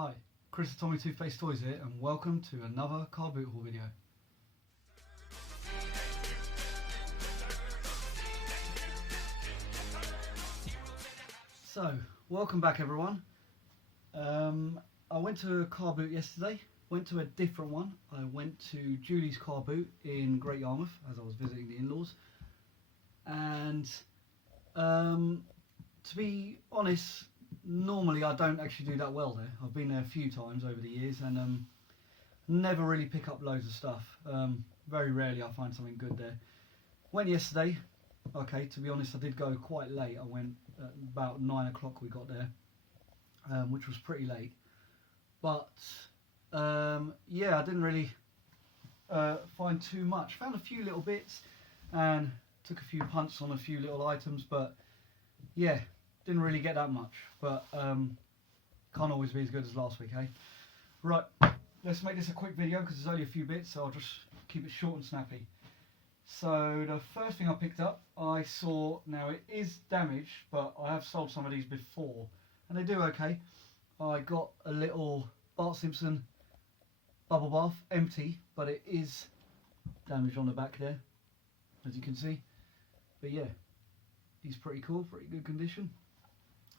Hi, Chris at TommytoothpasteToys here, and welcome to another car boot haul video. So, welcome back everyone. I went to a car boot yesterday, went to a different one. I went to Julie's car boot in Great Yarmouth as I was visiting the in-laws. And to be honest, normally I don't actually do that well there. I've been there a few times over the years and never really pick up loads of stuff. Very rarely I find something good there. Went yesterday. Okay, to be honest I did go quite late. I went at about 9 o'clock we got there, which was pretty late. But yeah, I didn't really find too much. Found a few little bits and took a few punts on a few little items, but yeah, didn't really get that much. But can't always be as good as last week, eh? Right, let's make this a quick video because there's only a few bits, so I'll just keep it short and snappy. So the first thing I picked up, I saw, now it is damaged, but I have sold some of these before and they do okay. I got a little Bart Simpson bubble bath, empty, but it is damaged on the back there, as you can see. But yeah, he's pretty cool, pretty good condition.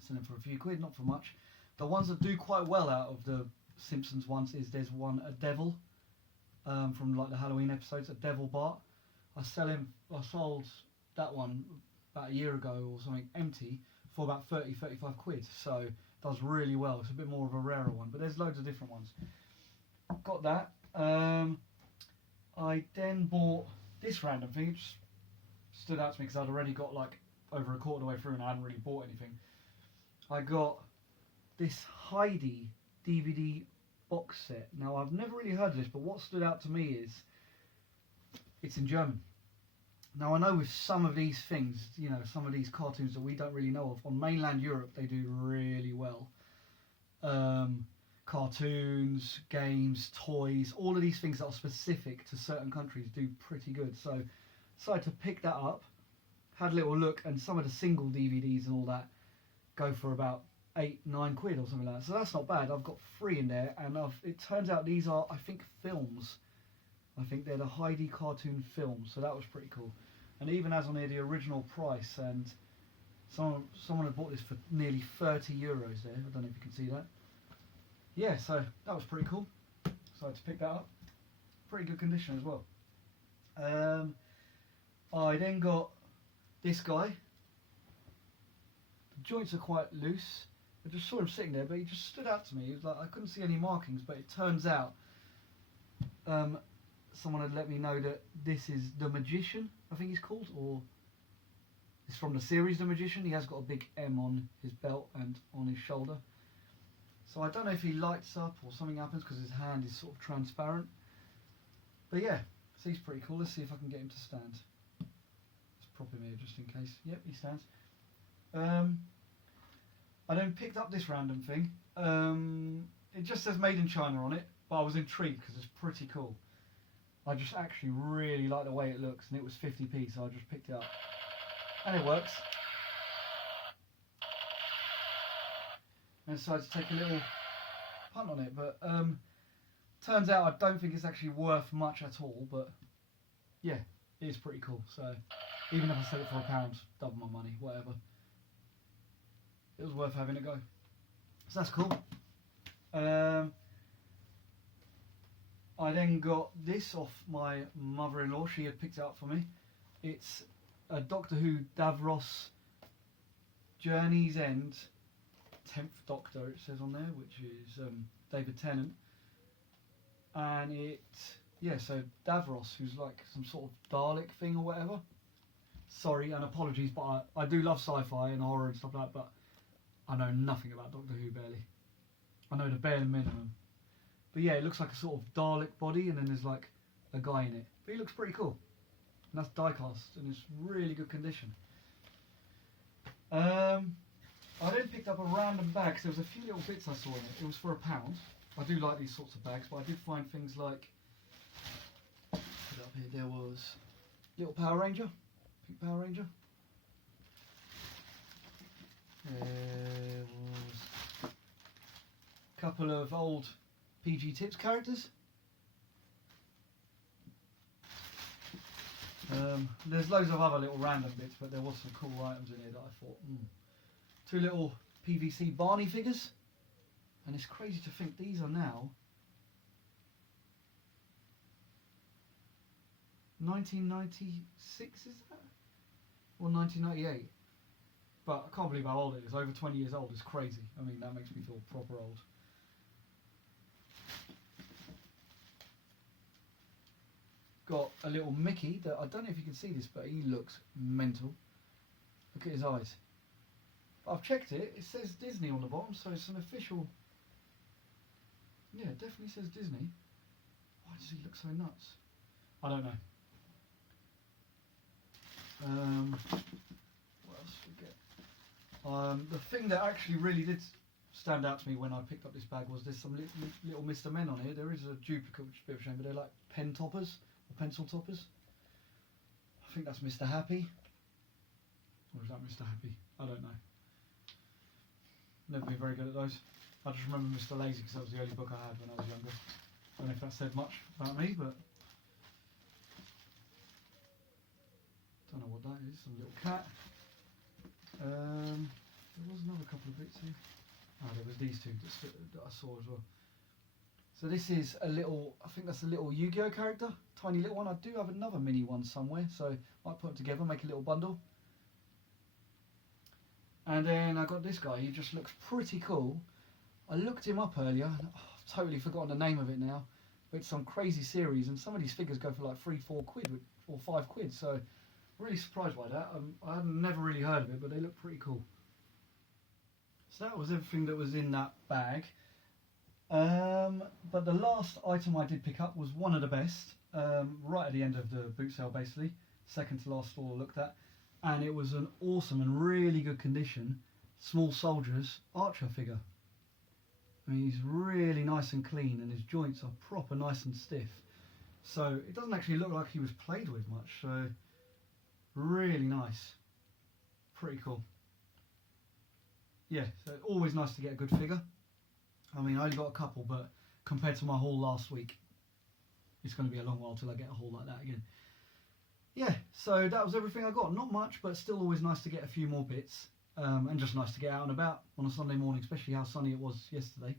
Selling for a few quid, not for much. The ones that do quite well out of the Simpsons ones is there's one, a devil, from like the Halloween episodes, a devil Bart. I sold that one about a year ago or something, empty, for about 30-35 quid. So it does really well. It's a bit more of a rarer one, but there's loads of different ones. Got that. I then bought this random thing. It just stood out to me because I'd already got like over a quarter of the way through and I hadn't really bought anything. I got this Heidi DVD box set. Now I've never really heard of this, but what stood out to me is it's in German. Now I know with some of these things, you know, some of these cartoons that we don't really know of, on mainland Europe they do really well. Cartoons, games, toys, all of these things that are specific to certain countries do pretty good. So decided to pick that up, had a little look, and some of the single DVDs and all that go for about 8-9 quid or something like that. So that's not bad. I've got 3 in there, and it turns out these are, I think, films. I think they're the Heidi cartoon films, so that was pretty cool. And it even has on here the original price, and someone had bought this for nearly 30 euros there. I don't know if you can see that. Yeah, so that was pretty cool. So I had to pick that up. Pretty good condition as well. I then got this guy. The joints are quite loose. I just saw him sitting there, but he just stood out to me. He was like, I couldn't see any markings, but it turns out someone had let me know that this is The Magician, I think he's called, or it's from the series The Magician. He has got a big M on his belt and on his shoulder. So I don't know if he lights up or something happens because his hand is sort of transparent. But yeah, so he's pretty cool. Let's see if I can get him to stand. Let's prop him here just in case. Yep, he stands. I then picked up this random thing. It just says Made in China on it, but I was intrigued because it's pretty cool. I just actually really like the way it looks, and it was 50p, so I just picked it up. And it works. And I decided to take a little punt on it, but turns out I don't think it's actually worth much at all, but yeah, it is pretty cool. So even if I sell it for £1, double my money, whatever. It was worth having a go. So that's cool. I then got this off my mother-in-law. She had picked it up for me. It's a Doctor Who Davros Journey's End 10th Doctor, it says on there, which is David Tennant. And so Davros, who's like some sort of Dalek thing or whatever. Sorry and apologies, but I do love sci-fi and horror and stuff like that, but I know nothing about Doctor Who, barely. I know the bare minimum. But yeah, it looks like a sort of Dalek body, and then there's like a guy in it. But he looks pretty cool. And that's die cast, and it's really good condition. I then picked up a random bag, because there was a few little bits I saw in it. It was for £1. I do like these sorts of bags, but I did find things like, put it up here, there was little Power Ranger, pink Power Ranger. There was couple of old PG Tips characters. There's loads of other little random bits, but there was some cool items in here that I thought, 2 little PVC Barney figures, and it's crazy to think these are now 1996, is that? Or 1998? But I can't believe how old it is. Over 20 years old is crazy. I mean, that makes me feel proper old. Got a little Mickey that I don't know if you can see this, but he looks mental. Look at his eyes. But I've checked it. It says Disney on the bottom, so it's an official. Yeah, it definitely says Disney. Why does he look so nuts? I don't know. What else did we get? The thing that actually really did stand out to me when I picked up this bag was there's some little Mr. Men on here. There is a duplicate, which is a bit of a shame, but they're like pen toppers or pencil toppers. I think that's Mr. Happy. Or is that Mr. Happy? I don't know. Never been very good at those. I just remember Mr. Lazy because that was the only book I had when I was younger. I don't know if that said much about me, but don't know what that is. Some little cat. There was another couple of bits here. Oh, there was these two that I saw as well. So this is a little, I think that's a little Yu-Gi-Oh character, tiny little one. I do have another mini one somewhere, so I might put them together, make a little bundle. And then I got this guy. He just looks pretty cool. I looked him up earlier. I've totally forgotten the name of it now. But it's some crazy series, and some of these figures go for like 3-4 quid or 5 quid. So really surprised by that. I had never really heard of it, but they look pretty cool. So that was everything that was in that bag. But the last item I did pick up was one of the best, right at the end of the boot sale basically, second to last store I looked at, and it was an awesome and really good condition Small Soldiers Archer figure. I mean, he's really nice and clean and his joints are proper nice and stiff, so it doesn't actually look like he was played with much, so really nice, pretty cool. Yeah, so always nice to get a good figure. I mean, I only got a couple, but compared to my haul last week, it's going to be a long while till I get a haul like that again. Yeah, so that was everything I got. Not much, but still always nice to get a few more bits. And just nice to get out and about on a Sunday morning, especially how sunny it was yesterday.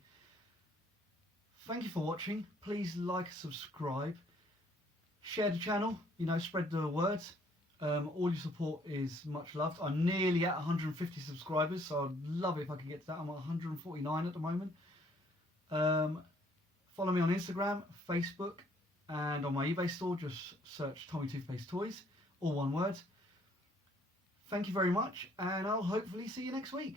Thank you for watching. Please like, subscribe, share the channel, you know, spread the word. All your support is much loved. I'm nearly at 150 subscribers, so I'd love it if I could get to that. I'm at 149 at the moment. Follow me on Instagram, Facebook, and on my eBay store, just search TommytoothpasteToys, all one word. Thank you very much, and I'll hopefully see you next week.